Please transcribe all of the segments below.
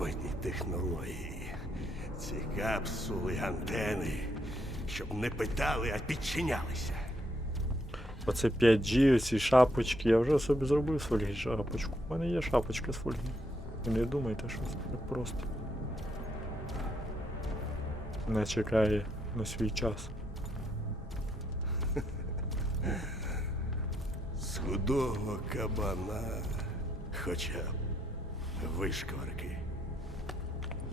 новітні технології. Ці капсули, антени, щоб не питали, а підчинялися. Оце 5G, оці шапочки. Я вже собі зробив з фольги шапочку. У мене є шапочка з фольги. Ви не думайте, що це так просто. Не чекає на свій час. З худого кабана, хоча б вишкварки.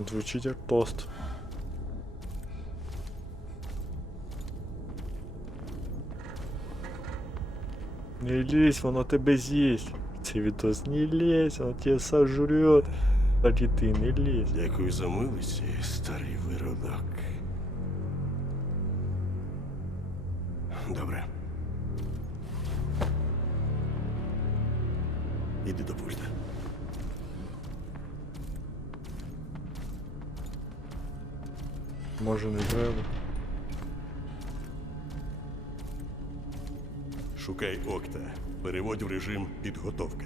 Звучить як тост. Не лезь, воно тебе з'їсть. Це відос, не лезь, воно тебе сожрет. Тоді ти не лезь. Дякую за милості, старий виродок. Добре. Іди до пульта. Може не треба. Шукай Окта. Переводь в режим підготовка.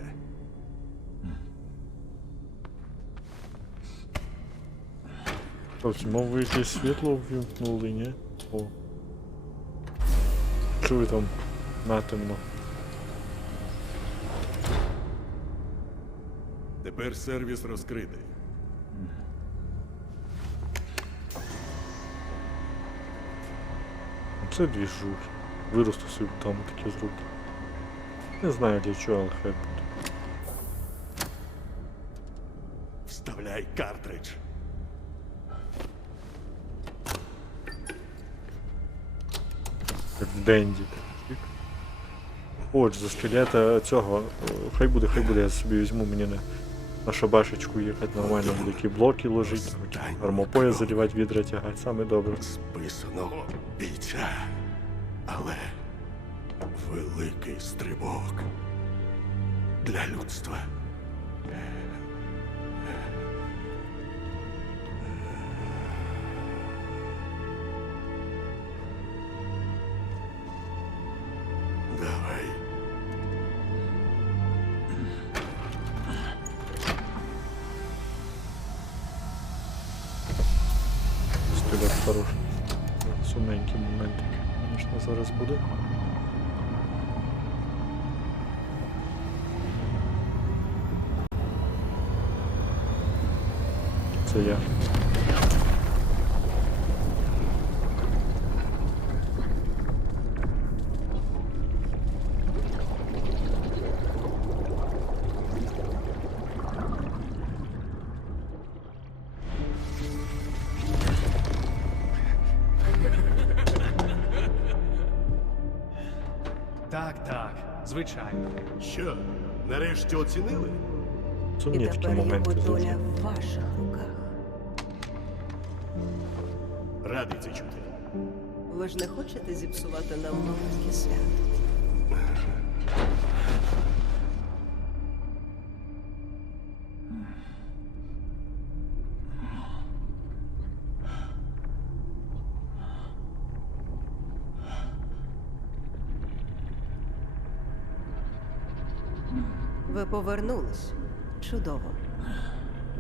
Хлопці, мов ви якесь світло ввімкнули, ні? О. Що ви там натемно? Тепер сервіс розкритий. Це дві жуки. Виросту собі там таке зроблю. Не знаю для чого, але хай буде. Вставляй картридж. Як в Денді. Чик. От, за скелета цього. Хай буде, хай буде, я собі візьму мені на, на шабашечку їхати нормально, які блоки ложить, армопоя заливати, відра тягати, саме добре. Списаного бійця. Але великий стрибок для людства. Хороший. Сумненький моментик, звісно, зараз буде. Це я. Звичайно. Що, нарешті оцінили? І Сумні такі тепер його моменти. доля в ваших руках. Радий це чути. Ви ж не хочете зіпсувати нам маленьке свято? Ви повернулись. Чудово.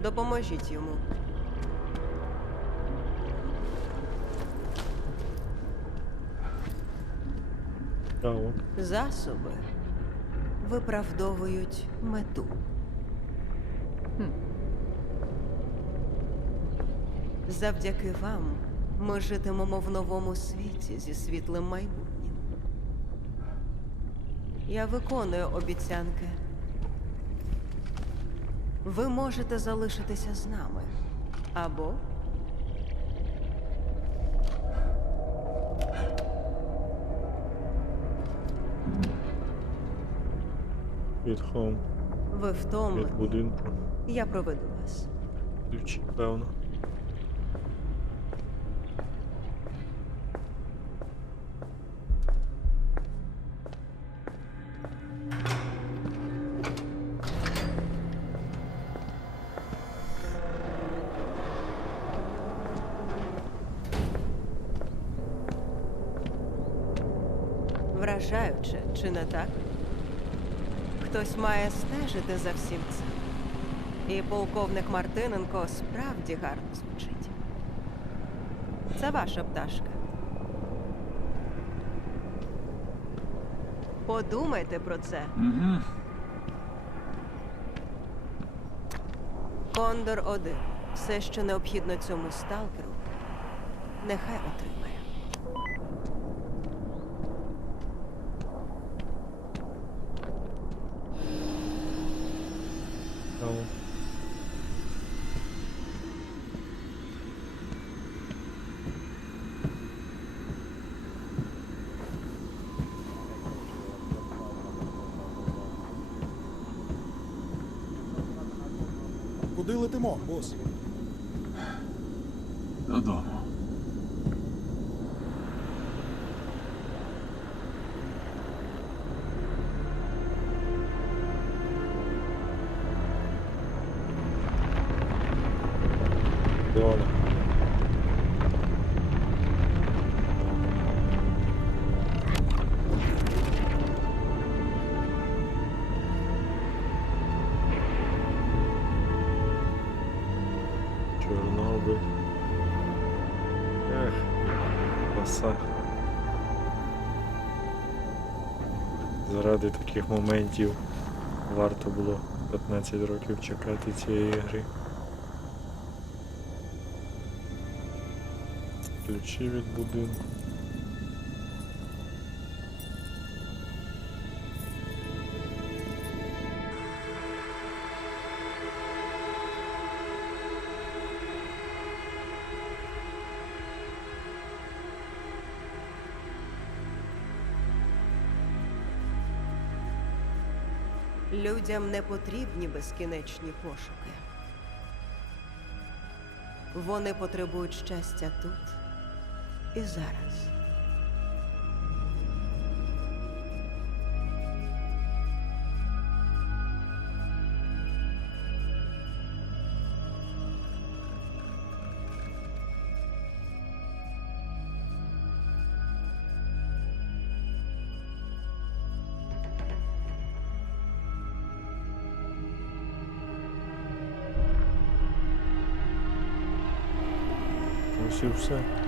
Допоможіть йому. Цікаво. Засоби виправдовують мету. Завдяки вам ми житимемо в новому світі зі світлим майбутнім. Я виконую обіцянки. Ви можете залишитися з нами або Від home, ви втомлені. від будинку. Я проведу вас. Ключі, певно. Вражаюче, чи не так? Хтось має стежити за всім цим. І полковник Мартиненко справді гарно звучить. Це ваша пташка. Подумайте про це. Угу. Кондор 1. Все, що необхідно цьому сталкеру, нехай отримає. Куди летимо, бос? Додому. Чорнобиль. Ех, баса. Заради таких моментів варто було 15 років чекати цієї гри. Ключі від будинку. Людям не потрібні безкінечні пошуки. Вони потребують щастя тут і зараз. Ось і все.